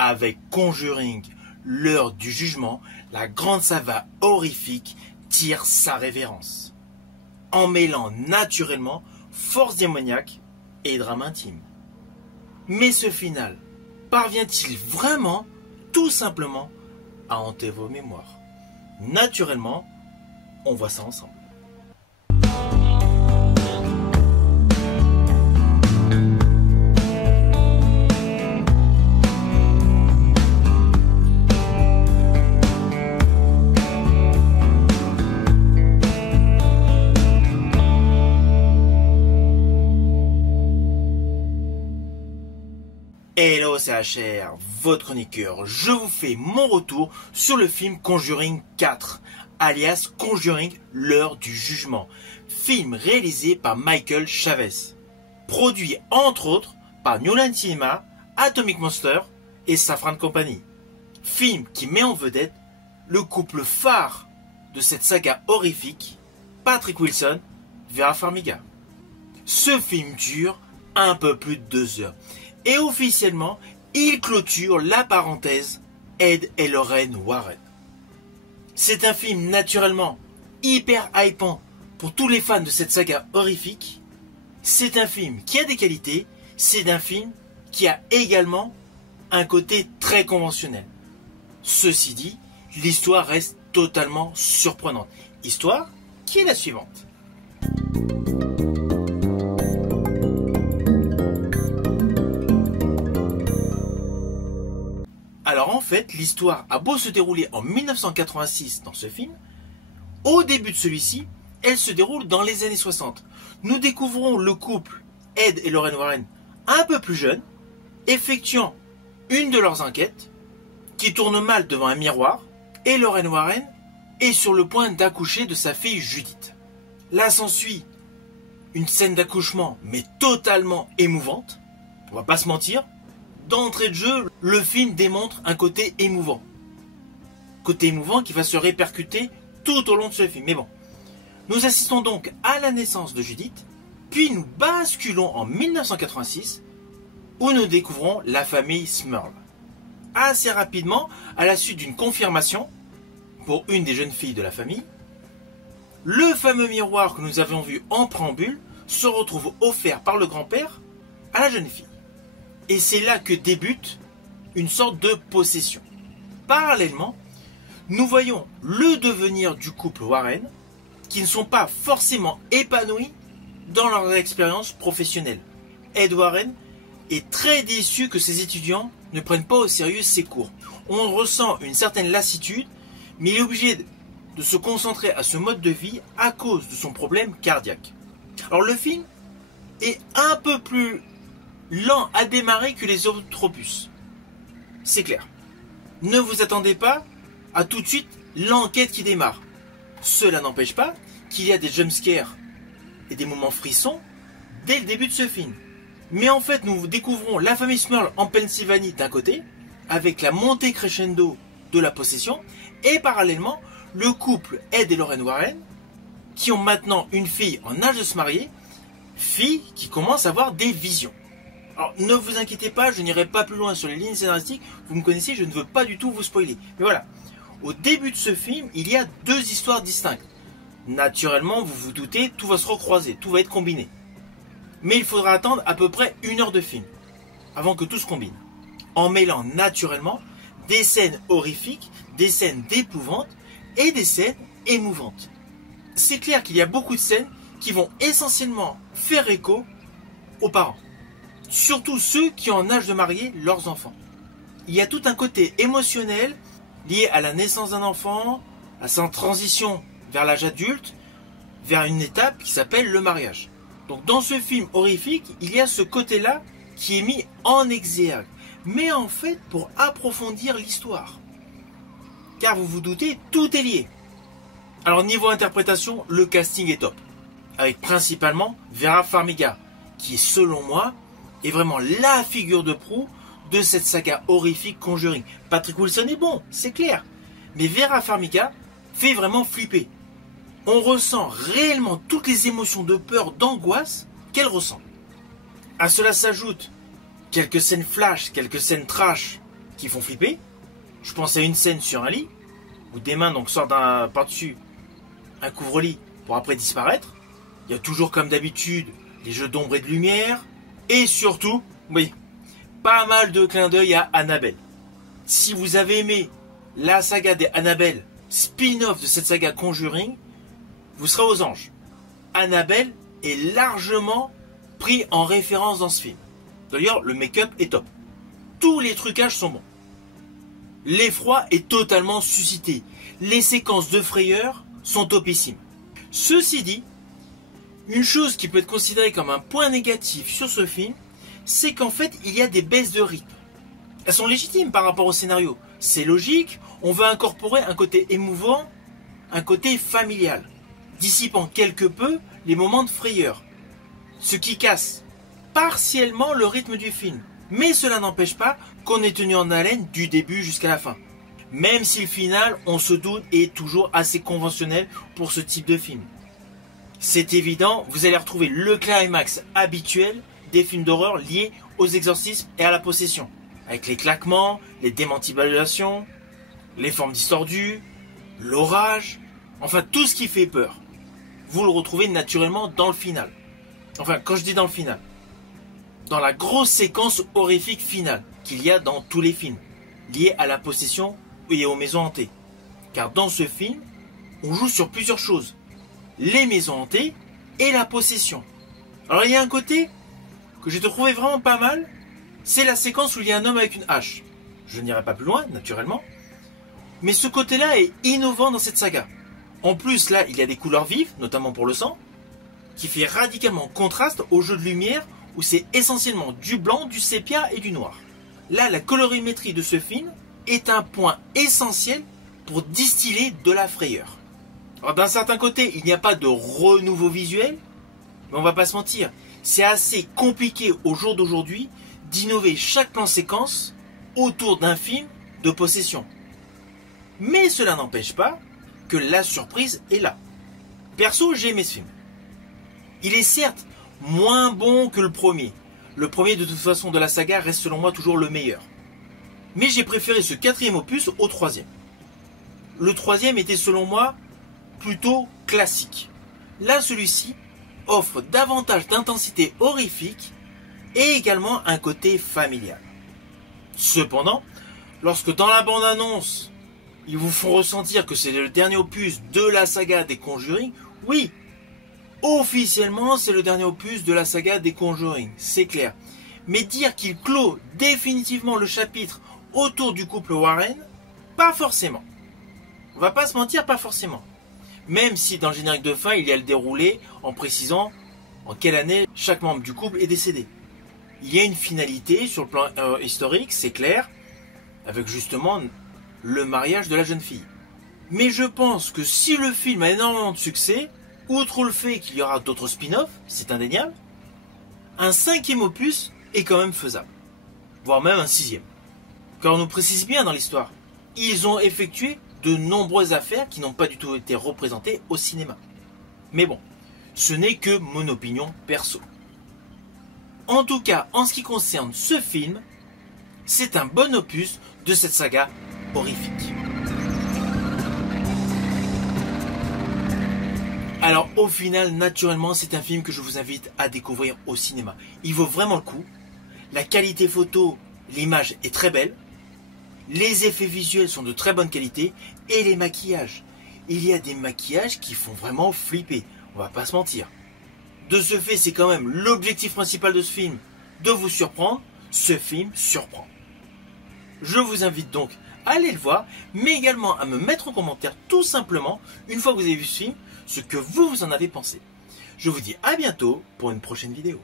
Avec Conjuring, l'heure du jugement, la grande saga horrifique tire sa révérence, en mêlant naturellement force démoniaque et drame intime. Mais ce final parvient-il vraiment, tout simplement, à hanter vos mémoires? Naturellement, on voit ça ensemble. Hello, c'est HR, votre chroniqueur. Je vous fais mon retour sur le film Conjuring 4, alias Conjuring, l'heure du jugement. Film réalisé par Michael Chavez. Produit entre autres par New Line Cinema, Atomic Monster et Safran Company. Film qui met en vedette le couple phare de cette saga horrifique, Patrick Wilson, Vera Farmiga. Ce film dure un peu plus de 2 heures. Et officiellement, il clôture la parenthèse Ed et Lorraine Warren. C'est un film naturellement hyper hypant pour tous les fans de cette saga horrifique. C'est un film qui a des qualités, c'est un film qui a également un côté très conventionnel. Ceci dit, l'histoire reste totalement surprenante. Histoire qui est la suivante. Alors en fait, l'histoire a beau se dérouler en 1986 dans ce film, au début de celui-ci, elle se déroule dans les années 60. Nous découvrons le couple Ed et Lorraine Warren un peu plus jeunes, effectuant une de leurs enquêtes, qui tourne mal devant un miroir, et Lorraine Warren est sur le point d'accoucher de sa fille Judith. Là s'ensuit une scène d'accouchement, mais totalement émouvante, on va pas se mentir. D'entrée de jeu, le film démontre un côté émouvant. Côté émouvant qui va se répercuter tout au long de ce film. Mais bon, nous assistons donc à la naissance de Judith, puis nous basculons en 1986, où nous découvrons la famille Smurl. Assez rapidement, à la suite d'une confirmation, pour une des jeunes filles de la famille, le fameux miroir que nous avions vu en préambule se retrouve offert par le grand-père à la jeune fille. Et c'est là que débute une sorte de possession. Parallèlement, nous voyons le devenir du couple Warren, qui ne sont pas forcément épanouis dans leur expérience professionnelle. Ed Warren est très déçu que ses étudiants ne prennent pas au sérieux ses cours. On ressent une certaine lassitude, mais il est obligé de se concentrer à ce mode de vie à cause de son problème cardiaque. Alors le film est un peu plus lent à démarrer que les autres opus. C'est clair. Ne vous attendez pas à tout de suite l'enquête qui démarre. Cela n'empêche pas qu'il y a des jumpscares et des moments frissons dès le début de ce film. Mais en fait, nous découvrons la famille Smurl en Pennsylvanie d'un côté, avec la montée crescendo de la possession, et parallèlement, le couple Ed et Lorraine Warren, qui ont maintenant une fille en âge de se marier, fille qui commence à avoir des visions. Alors, ne vous inquiétez pas, je n'irai pas plus loin sur les lignes scénaristiques, vous me connaissez, je ne veux pas du tout vous spoiler. Mais voilà, au début de ce film, il y a 2 histoires distinctes. Naturellement, vous vous doutez, tout va se recroiser, tout va être combiné. Mais il faudra attendre à peu près 1 heure de film, avant que tout se combine. En mêlant naturellement des scènes horrifiques, des scènes d'épouvante et des scènes émouvantes. C'est clair qu'il y a beaucoup de scènes qui vont essentiellement faire écho aux parents. Surtout ceux qui ont en âge de marier leurs enfants. Il y a tout un côté émotionnel lié à la naissance d'un enfant, à sa transition vers l'âge adulte, vers une étape qui s'appelle le mariage. Donc dans ce film horrifique, il y a ce côté-là qui est mis en exergue. Mais en fait, pour approfondir l'histoire. Car vous vous doutez, tout est lié. Alors niveau interprétation, le casting est top. Avec principalement Vera Farmiga, qui est selon moi, est vraiment la figure de proue de cette saga horrifique Conjuring. Patrick Wilson est bon, c'est clair. Mais Vera Farmiga fait vraiment flipper. On ressent réellement toutes les émotions de peur, d'angoisse qu'elle ressent. À cela s'ajoutent quelques scènes flash, quelques scènes trash, qui font flipper. Je pense à une scène sur un lit, où des mains donc sortent par-dessus un couvre-lit pour après disparaître. Il y a toujours comme d'habitude les jeux d'ombre et de lumière. Et surtout, oui, pas mal de clins d'œil à Annabelle. Si vous avez aimé la saga des Annabelle, spin-off de cette saga Conjuring, vous serez aux anges. Annabelle est largement pris en référence dans ce film. D'ailleurs, le make-up est top. Tous les trucages sont bons. L'effroi est totalement suscité. Les séquences de frayeur sont topissimes. Ceci dit, une chose qui peut être considérée comme un point négatif sur ce film, c'est qu'en fait, il y a des baisses de rythme. Elles sont légitimes par rapport au scénario. C'est logique, on veut incorporer un côté émouvant, un côté familial, dissipant quelque peu les moments de frayeur. Ce qui casse partiellement le rythme du film. Mais cela n'empêche pas qu'on est tenu en haleine du début jusqu'à la fin. Même si le final, on se doute, est toujours assez conventionnel pour ce type de film. C'est évident, vous allez retrouver le climax habituel des films d'horreur liés aux exorcismes et à la possession. Avec les claquements, les démantibulations, les formes distordues, l'orage, enfin tout ce qui fait peur. Vous le retrouvez naturellement dans le final. Enfin, quand je dis dans le final, dans la grosse séquence horrifique finale qu'il y a dans tous les films, liés à la possession et aux maisons hantées. Car dans ce film, on joue sur plusieurs choses. Les maisons hantées et la possession. Alors il y a un côté que j'ai trouvé vraiment pas mal, c'est la séquence où il y a un homme avec une hache. Je n'irai pas plus loin, naturellement. Mais ce côté-là est innovant dans cette saga. En plus, là, il y a des couleurs vives, notamment pour le sang, qui fait radicalement contraste au jeu de lumière où c'est essentiellement du blanc, du sépia et du noir. Là, la colorimétrie de ce film est un point essentiel pour distiller de la frayeur. Alors d'un certain côté, il n'y a pas de renouveau visuel, mais on va pas se mentir, c'est assez compliqué au jour d'aujourd'hui d'innover chaque plan séquence autour d'un film de possession. Mais cela n'empêche pas que la surprise est là. Perso, j'ai aimé ce film. Il est certes moins bon que le premier. Le premier, de toute façon, de la saga reste selon moi toujours le meilleur. Mais j'ai préféré ce quatrième opus au troisième. Le troisième était selon moi plutôt classique. Là, celui-ci offre davantage d'intensité horrifique et également un côté familial. Cependant, lorsque dans la bande-annonce, ils vous font ressentir que c'est le dernier opus de la saga des Conjuring, oui, officiellement c'est le dernier opus de la saga des Conjuring, c'est clair. Mais dire qu'il clôt définitivement le chapitre autour du couple Warren, pas forcément. On va pas se mentir, pas forcément. Même si dans le générique de fin, il y a le déroulé en précisant en quelle année chaque membre du couple est décédé. Il y a une finalité sur le plan historique, c'est clair, avec justement le mariage de la jeune fille. Mais je pense que si le film a énormément de succès, outre le fait qu'il y aura d'autres spin-offs, c'est indéniable, un cinquième opus est quand même faisable. Voire même un sixième. Car on nous précise bien dans l'histoire, ils ont effectué de nombreuses affaires qui n'ont pas du tout été représentées au cinéma. Mais bon, ce n'est que mon opinion perso. En tout cas, en ce qui concerne ce film, c'est un bon opus de cette saga horrifique. Alors au final, naturellement, c'est un film que je vous invite à découvrir au cinéma. Il vaut vraiment le coup. La qualité photo, l'image est très belle. Les effets visuels sont de très bonne qualité. Et les maquillages. Il y a des maquillages qui font vraiment flipper. On va pas se mentir. De ce fait, c'est quand même l'objectif principal de ce film, de vous surprendre. Ce film surprend. Je vous invite donc à aller le voir, mais également à me mettre en commentaire tout simplement, une fois que vous avez vu ce film, ce que vous en avez pensé. Je vous dis à bientôt pour une prochaine vidéo.